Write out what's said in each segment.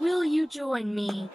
Will you join me?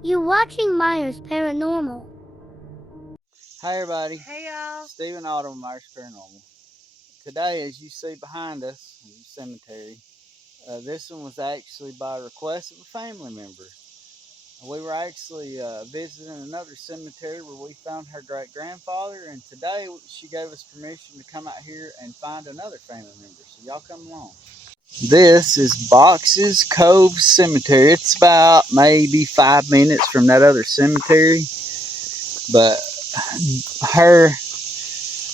You're watching Myers Paranormal. Hi everybody. Hey y'all. Stephen Autumn, Myers Paranormal. Today, as you see behind us, is a cemetery. This one was actually by request of a family member. We were actually visiting another cemetery where we found her great-grandfather, and today she gave us permission to come out here and find another family member. So y'all come along. This is Boxes Cove Cemetery. It's about maybe 5 minutes from that other cemetery, but her,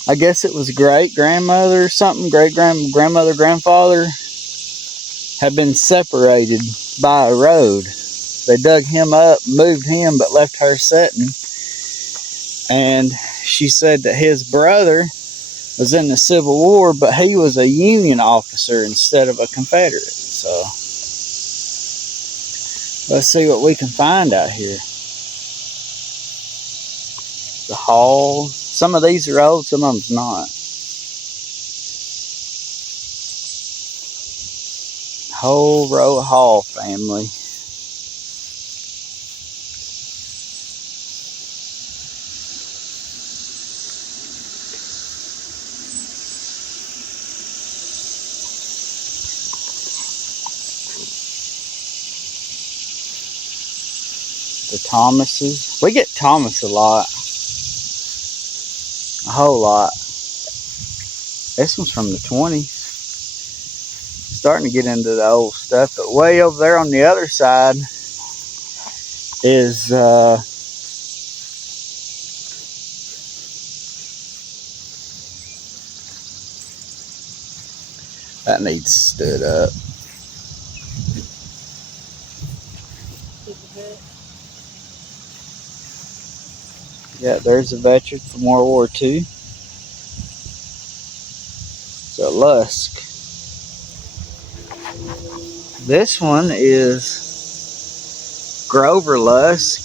I guess it was great grandmother or something, grandmother, grandfather, had been separated by a road. They dug him up, moved him, but left her sitting. And she said that his brother was in the Civil War, but he was a Union officer instead of a Confederate. So let's see what we can find out here. The hall. Some of these are old, some of them's not. Whole row of Hall family. The Thomases. We get Thomas a lot. A whole lot. This one's from the 20s. Starting to get into the old stuff. But way over there on the other side is that needs stood up. Yeah, there's a veteran from World War II. It's a Lusk. This one is Grover Lusk,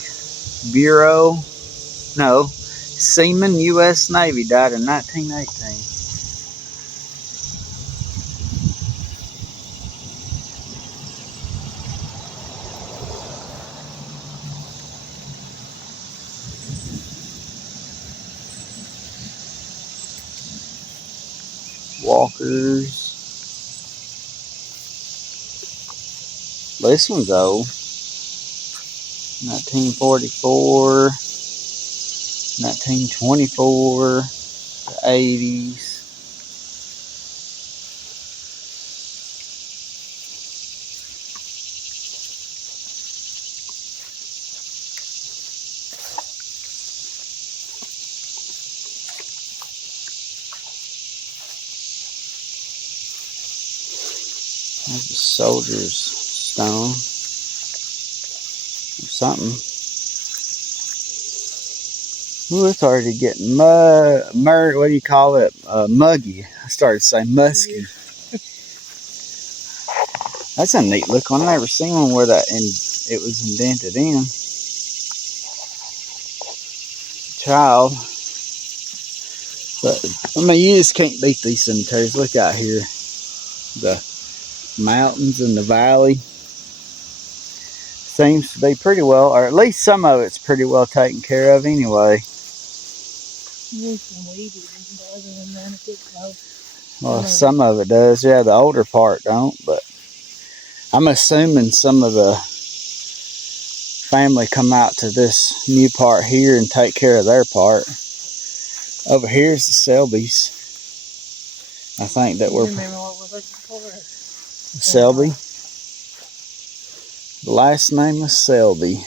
Seaman, U.S. Navy, died in 1918. Walkers. This one's old. 1944, 1924, the 80s. There's a soldier's stone or something. Ooh, it's already getting what do you call it? Muggy. I started to say musky. That's a neat look one. I never seen one where it was indented in. Child. But, I mean, you just can't beat these cemeteries. Look out here. The mountains and the valley. Seems to be pretty well, or at least some of it's pretty well taken care of anyway. Well, some of it does. Yeah, the older part don't, but I'm assuming some of the family come out to this new part here and take care of their part. Over here is the Selbys. I think that we're... Remember what we're looking for? Selby? The last name is Selby.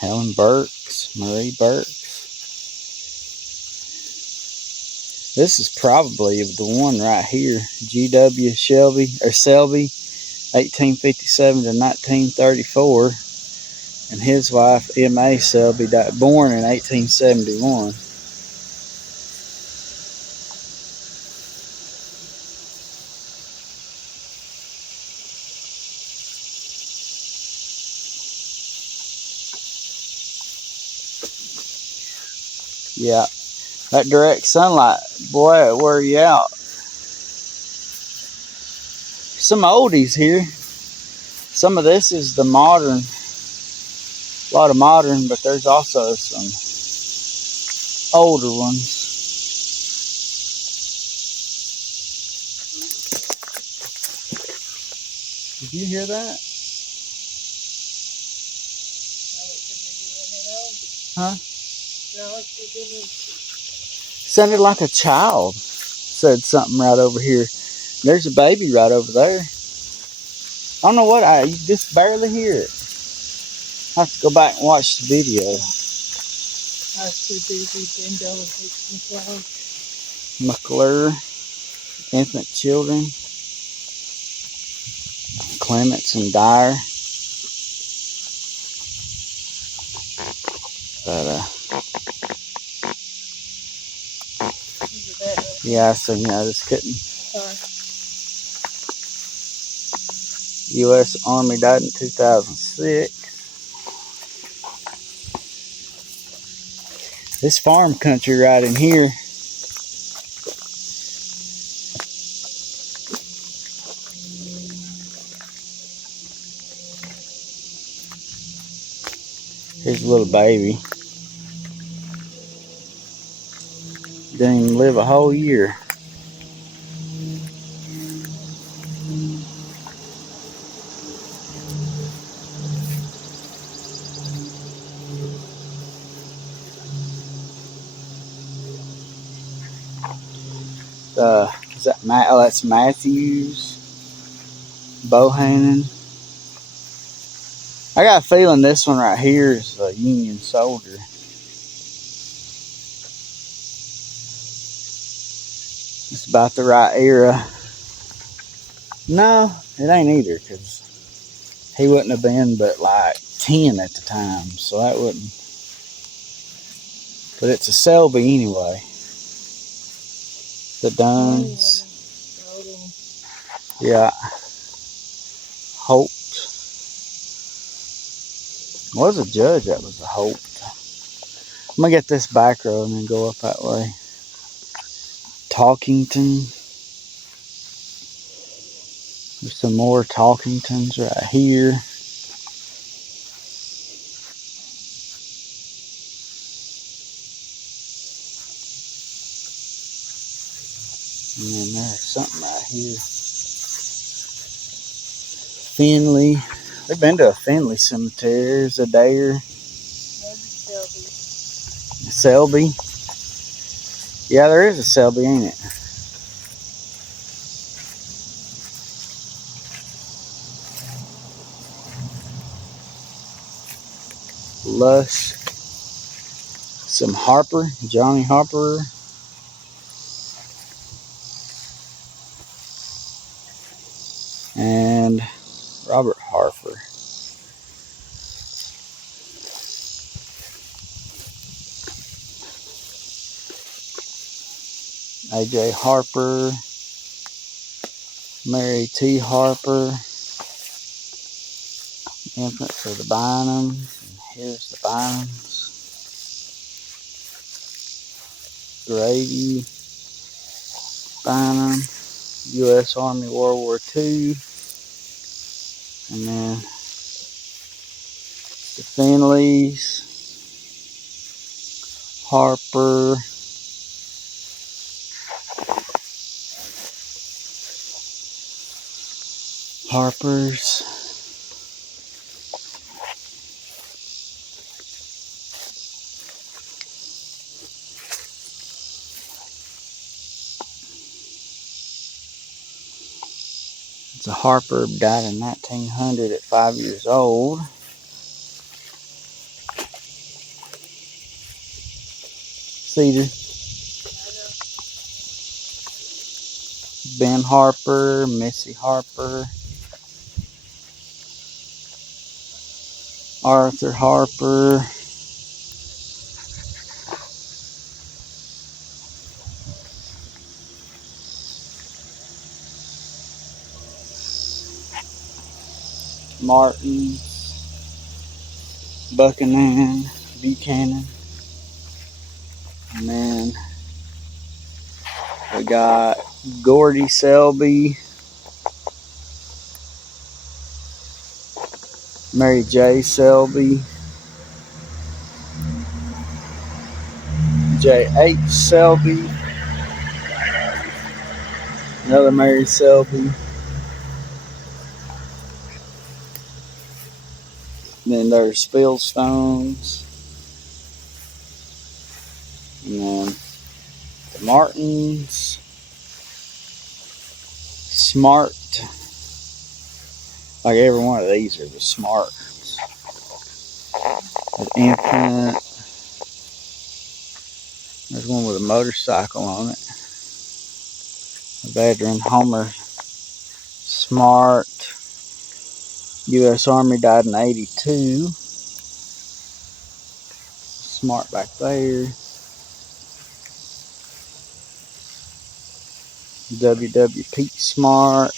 Helen Burks, Marie Burks. This is probably the one right here. G.W. Selby, 1857 to 1934. And his wife, M.A. Selby, born in 1871. Yeah, that direct sunlight, boy, it wear you out. Some oldies here. Some of this is the modern, a lot of modern, but there's also some older ones. Did you hear that? Huh? Sounded like a child said something right over here. There's a baby right over there. I don't know what, you just barely hear it. I have to go back and watch the video. I was too busy bend over and take some flowers. McClure, infant children, Clements and Dyer. But, yeah, so, I just couldn't. Sorry. U.S. Army died in 2006. This farm country right in here. Here's a little baby. Didn't even live a whole year. Is that Matt? Oh, that's Matthews. Bohannon. I got a feeling this one right here is a Union soldier. It's about the right era. No, it ain't either, because he wouldn't have been but like 10 at the time, so that wouldn't. But it's a Selby anyway. The Duns. Yeah. Holt. Was a judge that was a Holt. I'm gonna get this back road and then go up that way. Talkington. There's some more Talkingtons right here. And then there's something right here. Finley. They've been to a Finley cemetery. There's a Dare. Selby. Yeah, there is a Selby, ain't it? Lush. Some Harper. Johnny Harper. And Robert Harper. A.J. Harper. Mary T. Harper. Entrance of the Bynums. And here's the Bynums. Grady Bynum. U.S. Army World War II. And then the Finleys. Harper. Harper's. It's a Harper, died in 1900 at 5 years old. Cedar. Ben Harper, Missy Harper, Arthur Harper. Martin, Buchanan, Buchanan. And then we got Gordy Selby, Mary J. Selby, J. H. Selby, another Mary Selby. And then there's Phil Stones. And then the Martins, Smart. Like every one of these are the Smarts. There's Infant. There's one with a motorcycle on it. A veteran, Homer Smart. U.S. Army, died in 82. Smart back there. W.W. Pete Smart.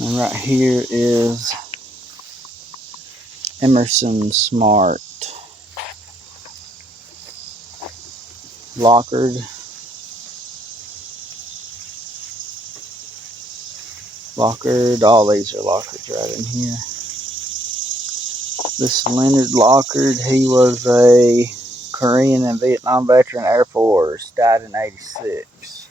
And right here is Emerson Smart. Lockard. Lockard. All these are Lockards right in here. This Leonard Lockard, he was a Korean and Vietnam veteran, Air Force. Died in 86.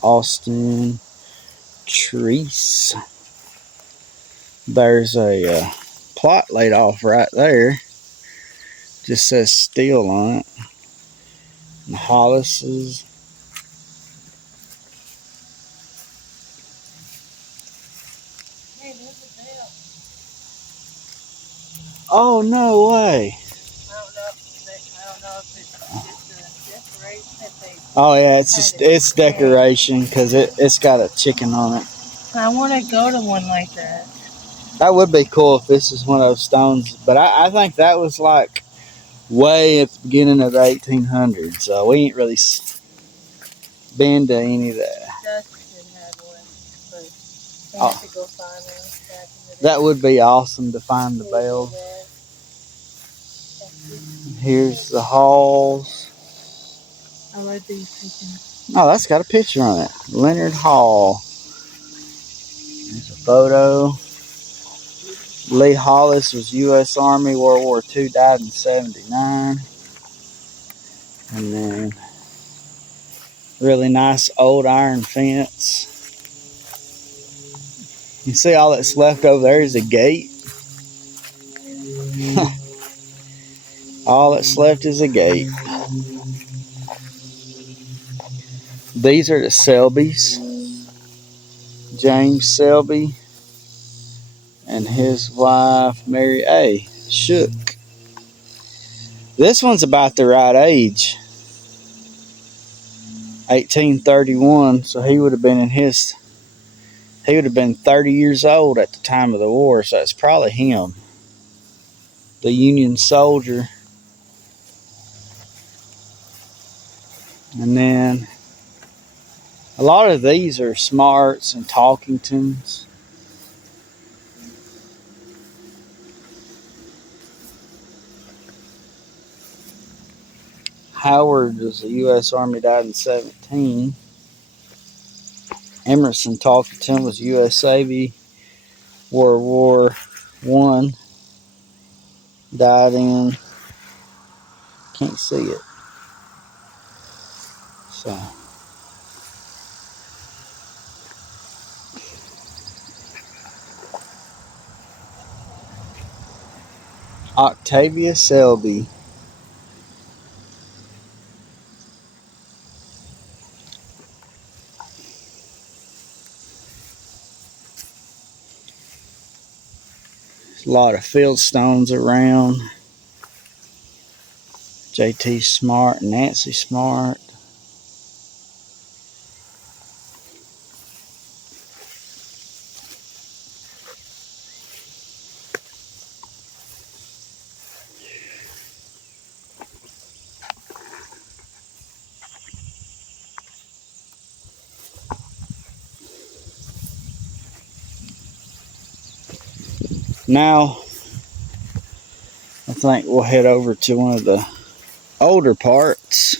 Austin Treese. There's a plot laid off right there. Just says steel on it. And Hollis's. Hey, there's a bell. Oh, no way. I don't know if it's just a decoration that they. Oh yeah, it's decoration because it's got a chicken on it. I want to go to one like that. That would be cool if this is one of those stones, but I think that was like way at the beginning of the 1800s. So we ain't really been to any of that. Dustin had one, but they Oh, had to go find one back in the day. that would be awesome to find the bells. Here's the halls. I like these chickens. Oh, that's got a picture on it. Leonard Hall. There's a photo. Lee Hollis was U.S. Army, World War II, died in 79. And then really nice old iron fence. You see all that's left over there is a gate. All that's left is a gate. These are the Selbys. James Selby and his wife Mary A. Shook. This one's about the right age. 1831, so he would have been 30 years old at the time of the war, so it's probably him. The Union soldier. And then a lot of these are Smarts and Talkingtons. Howard was a U.S. Army, died in 17. Emerson Talkington was U.S. Navy, World War I, died in, can't see it. So, Octavia Selby. There's a lot of field stones around. JT Smart, Nancy Smart. Now, I think we'll head over to one of the older parts.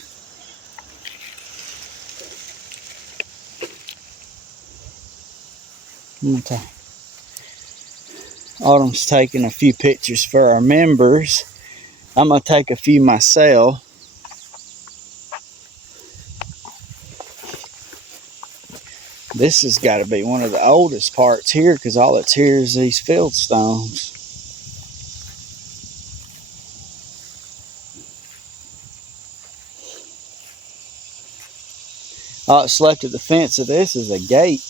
Autumn's taking a few pictures for our members. I'm going to take a few myself. This has got to be one of the oldest parts here because all it's here is these field stones. All that's left of the fence of this is a gate.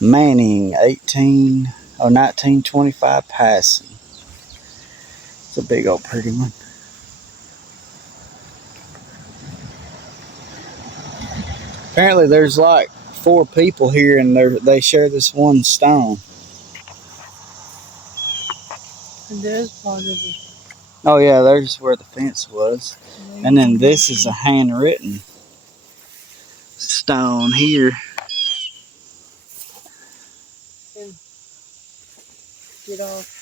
Manning, 1925 passing. It's a big old pretty one. Apparently there's like 4 people here and they share this one stone. And there's part of it. Oh yeah, there's where the fence was. And then this is a handwritten stone here. Get off.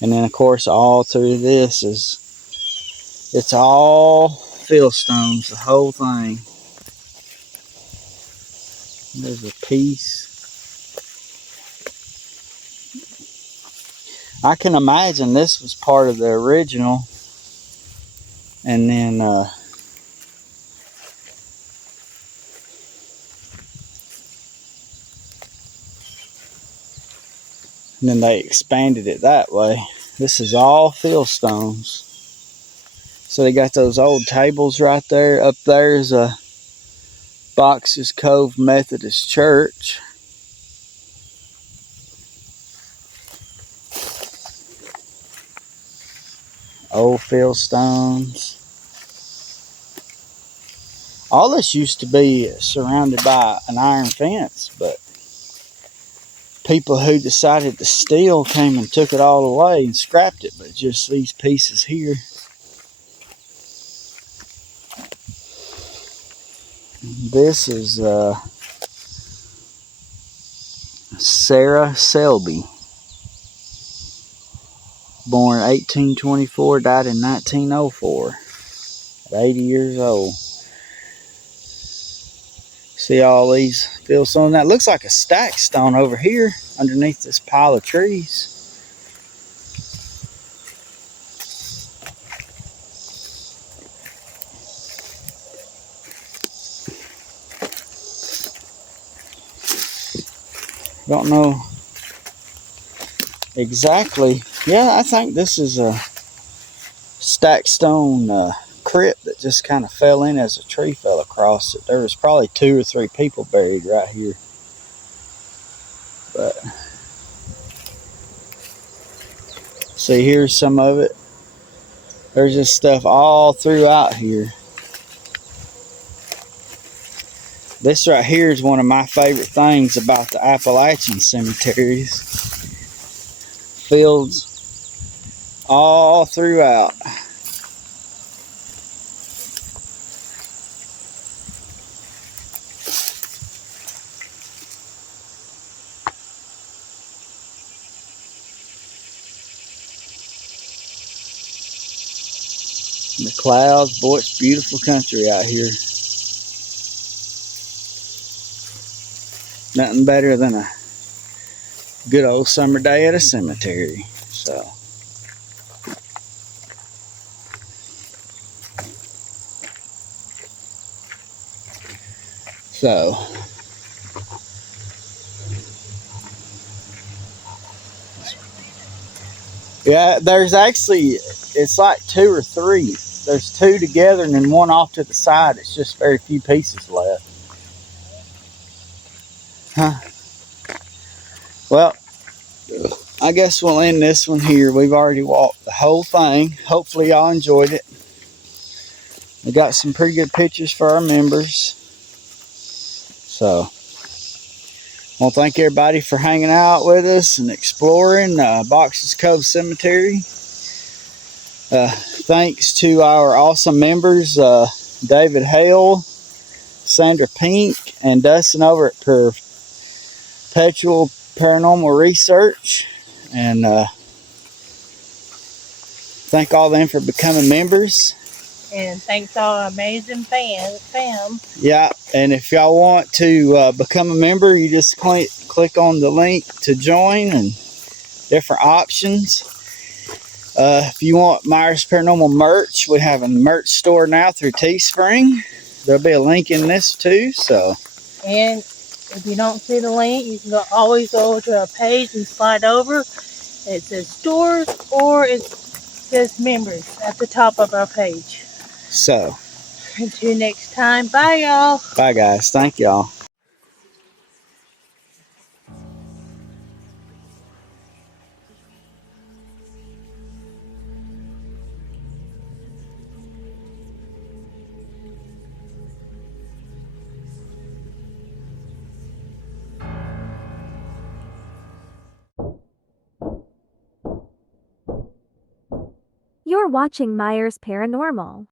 And then of course all through this it's all field stones, the whole thing. There's a piece. I can imagine this was part of the original. And then they expanded it that way. This is all field stones. So they got those old tables right there. Up there is a Boxes Cove Methodist Church. Old field stones. All this used to be surrounded by an iron fence, but people who decided to steal came and took it all away and scrapped it, but just these pieces here. This is Sarah Selby, born 1824, died in 1904, at 80 years old. See all these field stones? That looks like a stack stone over here underneath this pile of trees. Don't know exactly. Yeah, I think this is a stacked stone crypt that just kind of fell in as a tree fell across it. There was probably 2 or 3 people buried right here. But see, here's some of it. There's just stuff all throughout here. This right here is one of my favorite things about the Appalachian cemeteries. Fields all throughout. And the clouds, boy, it's beautiful country out here. Nothing better than a good old summer day at a cemetery. So So, yeah, there's actually, it's like 2 or 3. There's 2 together and then 1 off to the side. It's just very few pieces left. Huh. Well, I guess we'll end this one here. We've already walked the whole thing. Hopefully y'all enjoyed it. We got some pretty good pictures for our members. So, I want to thank everybody for hanging out with us and exploring Boxes Cove Cemetery. Thanks to our awesome members, David Hale, Sandra Pink, and Dustin over at Perpetual Paranormal Research. And thank all of them for becoming members. And thanks to our amazing fam. Yeah, and if y'all want to become a member, you just click on the link to join and different options. If you want Myers Paranormal merch, we have a merch store now through Teespring. There'll be a link in this too. So, And if you don't see the link, you can always go to our page and slide over. It says stores or it says members at the top of our page. So, until next time, bye y'all. Bye guys. Thank y'all. You're watching Myers Paranormal.